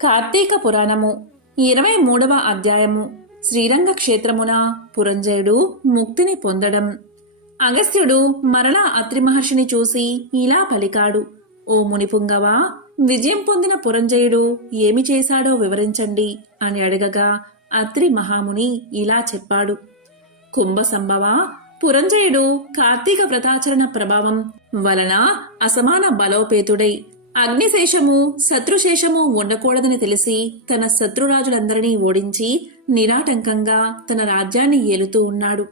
కార్తీక పురాణము ఇరవై మూడవ అధ్యాయము. శ్రీరంగ క్షేత్రమున పురంజయుడు ముక్తిని పొందడం. అగస్త్యుడు మరలా అత్రి మహర్షిని చూసి ఇలా పలికాడు ఓ మునిపుంగవ విజయం పొందిన పురంజయుడు ఏమి చేశాడో వివరించండి అని అడగగా అత్రి మహాముని ఇలా చెప్పాడు కుంభ సంభవ పురంజయుడు కార్తీక వ్రతాచరణ ప్రభావం వలన అసమాన బలోపేతుడై అగ్నిశేషము శత్రుశేషము ఉండకూడదని తెలిసి తన శత్రురాజులందరినీ ఓడించి నిరాటంకంగా తన రాజ్యాన్ని ఏలుతూ ఉన్నాడు.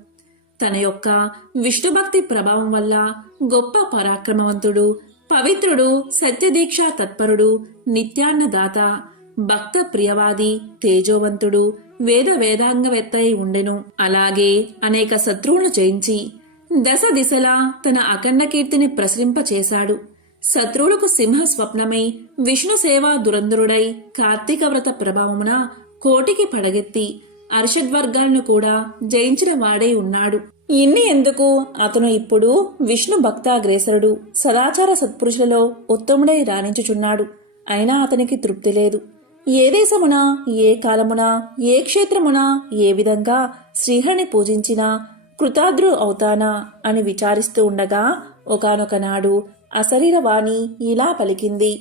తన యొక్క విష్ణుభక్తి ప్రభావం వల్ల గొప్ప పరాక్రమవంతుడు పవిత్రుడు సత్యదీక్ష తత్పరుడు నిత్యాన్నదాత భక్త ప్రియవాది తేజోవంతుడు వేద వేదాంగవేత్త అయి ఉండెను. అలాగే అనేక శత్రువులను జయించి దశ దిశలా తన అఖండ కీర్తిని ప్రసరింపచేశాడు. శత్రువులకు సింహ స్వప్నమై విష్ణు సేవా దురంధరుడై కార్తీక వ్రత ప్రభావమున కోటికి పడగెత్తి అర్షద్వర్గాలను కూడా జయించిన వాడై ఉన్నాడు. ఇన్ని ఎందుకు? అతను ఇప్పుడు విష్ణు భక్తాగ్రేసరుడు సదాచార సత్పురుషులలో ఉత్తముడై రాణించుచున్నాడు. అయినా అతనికి తృప్తి లేదు. ఏ దేశమున ఏ కాలమున ఏ క్షేత్రమున ఏ విధంగా శ్రీహరిని పూజించినా కృతాద్రు అవుతానా అని విచారిస్తూ ఉండగా ఒకనొక నాడు అశరీరవాణి ఇలా పలికింది.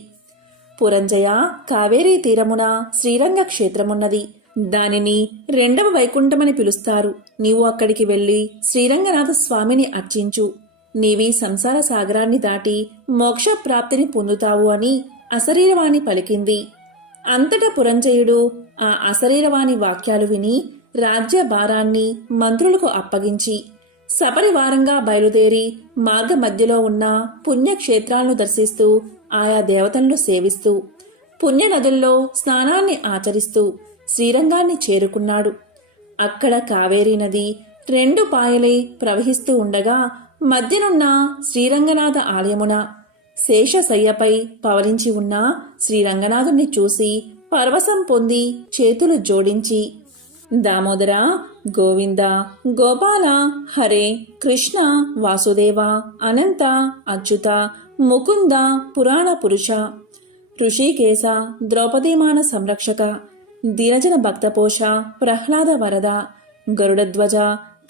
పురంజయ కావేరీ తీరమున శ్రీరంగ క్షేత్రమున్నది. దానిని రెండవ వైకుంఠమని పిలుస్తారు. నీవు అక్కడికి వెళ్ళి శ్రీరంగనాథ స్వామిని అర్చించు. నీవి సంసార సాగరాన్ని దాటి మోక్ష ప్రాప్తిని పొందుతావు అని అశరీరవాణి పలికింది. అంతటా పురంజయుడు ఆ అశరీరవాణి వాక్యాలు విని రాజ్య భారాన్ని మంత్రులకు అప్పగించి సపరివారంగా బయలుదేరి మార్గ మధ్యలో ఉన్న పుణ్యక్షేత్రాలను దర్శిస్తూ ఆయా దేవతలను సేవిస్తూ పుణ్యనదుల్లో స్నానాన్ని ఆచరిస్తూ శ్రీరంగాన్ని చేరుకున్నాడు. అక్కడ కావేరీ నది రెండు పాయలై ప్రవహిస్తూ ఉండగా మధ్యనున్న శ్రీరంగనాథ ఆలయమున శేషశయ్యపై పవలించి ఉన్న శ్రీరంగనాథుణ్ణి చూసి పరవశం పొంది చేతులు జోడించి దామోదర గోవింద గోపాల హరే కృష్ణ వాసుదేవ అనంత అచ్యుత ముకుంద పురాణ పురుష ఋషికేశ ద్రౌపదీమాన సంరక్షక దీనజన భక్తపోష ప్రహ్లాద వరద గరుడధ్వజ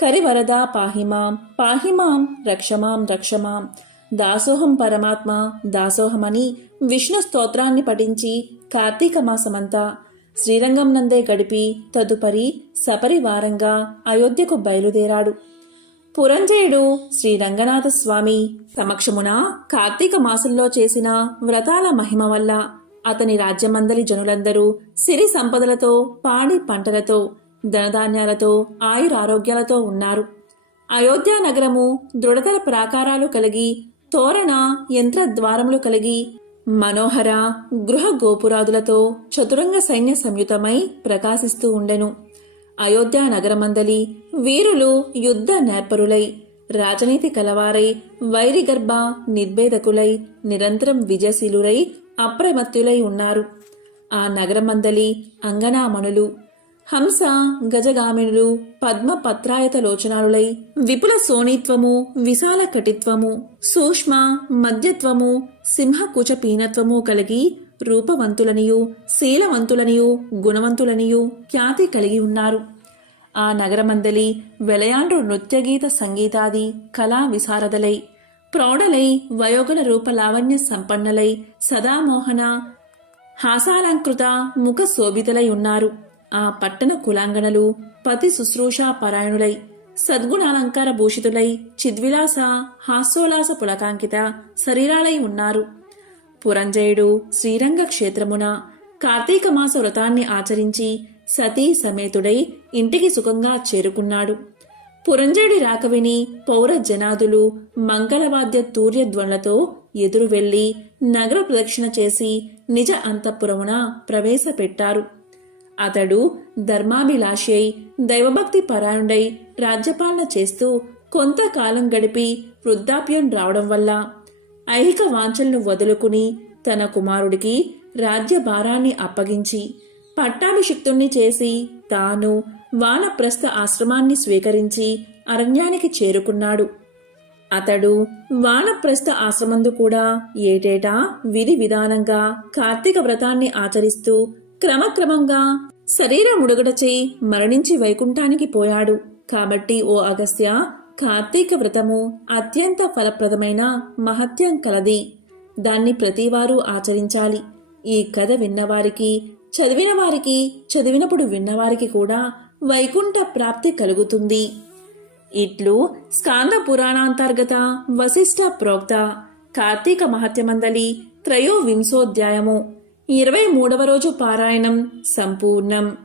కరివరద పాహిమాం పాహిమాం రక్షమాం రక్షమాం దాసోహం పరమాత్మ దాసోహమని విష్ణు స్తోత్రాన్ని పఠించి కార్తీక మాసమంతా శ్రీరంగం నందే గడిపి తదుపరి సపరివారంగా అయోధ్యకు బయలుదేరాడు. పురంజయుడు శ్రీ రంగనాథ స్వామి సమక్షమున కార్తీక మాసంలో చేసిన వ్రతాల మహిమ వల్ల అతని రాజ్యమందలి జనులందరూ సిరి సంపదలతో పాడి పంటలతో ధనధాన్యాలతో ఆయురారోగ్యాలతో ఉన్నారు. అయోధ్య నగరము దృఢతర ప్రాకారాలు కలిగి తోరణ యంత్రద్వారములు కలిగి మనోహర గృహ గోపురాదులతో చతురంగ సైన్య సంయుతమై ప్రకాశిస్తూ ఉండెను. అయోధ్య నగరమందలి వీరులు యుద్ధ నేర్పరులై రాజనీతి కలవారై వైరిగర్భ నిర్భేదకులై నిరంతరం విజయశీలురై అప్రమత్యులై ఉన్నారు. ఆ నగరమందలి అంగనామణులు హంస గజగామినులు పద్మ పత్రాయత లోచనాలులై విపుల సోనిత్వము విశాల కటిత్వము సూక్ష్మ మధ్యత్వము సింహకుచపీనత్వము పీనత్వము కలిగి రూపవంతులనియు శీలవంతులనియు గుణవంతులనియు ఖ్యాతి కలిగి ఉన్నారు. ఆ నగరమందలి వెలయాండ్రు నృత్యగీత సంగీతాది కళా విశారదలై ప్రౌఢలై వయోగుల రూప లావణ్య సంపన్నలై సదామోహన హాసాలంకృత ముఖ శోభితలై ఉన్నారు. ఆ పట్టణ కులాంగణలు పతి శుశ్రూషా పరాయణులై సద్గుణాలంకార భూషితులై చిద్విలాస హాస్యోల్లాస పులకాంకిత శరీరాలై ఉన్నారు. పురంజయుడు శ్రీరంగ క్షేత్రమున కార్తీక మాస వ్రతాన్ని ఆచరించి సతీ సమేతుడై ఇంటికి సుఖంగా చేరుకున్నాడు. పురంజయుడి రాక విని పౌర జనాదులు మంగళవాద్య తూర్యధ్వనులతో ఎదురు వెళ్ళి నగర ప్రదక్షిణ చేసి నిజ అంతఃపురమున ప్రవేశపెట్టారు. అతడు ధర్మాభిలాషై దైవభక్తి పరాయణుడై రాజ్యపాలన చేస్తూ కొంతకాలం గడిపి వృద్ధాప్యం రావడం వల్ల ఐహిక వాంఛలను వదులుకుని తన కుమారుడికి రాజ్యభారాన్ని అప్పగించి పట్టాభిషిక్తుణ్ణి చేసి తాను వానప్రస్థ ఆశ్రమాన్ని స్వీకరించి అరణ్యానికి చేరుకున్నాడు. అతడు వానప్రస్థ ఆశ్రమందు కూడా ఏటేటా విధి విధానంగా కార్తీక వ్రతాన్ని ఆచరిస్తూ క్రమక్రమంగా శరీరం ఉడుగడచే మరణించి వైకుంఠానికి పోయాడు. కాబట్టి ఓ అగస్త్య కార్తీక వ్రతము అత్యంత ఫలప్రదమైన మహత్యం కలది. దాన్ని ప్రతివారు ఆచరించాలి. ఈ కథ విన్నవారికి చదివిన వారికి చదివినప్పుడు విన్నవారికి కూడా వైకుంఠ ప్రాప్తి కలుగుతుంది. ఇట్లు స్కాంద పురాణాంతర్గత వశిష్ఠ ప్రోక్త కార్తీక మహత్యమందలి త్రయోవింశోధ్యాయము. ఇరవై మూడవ రోజు పారాయణం సంపూర్ణం.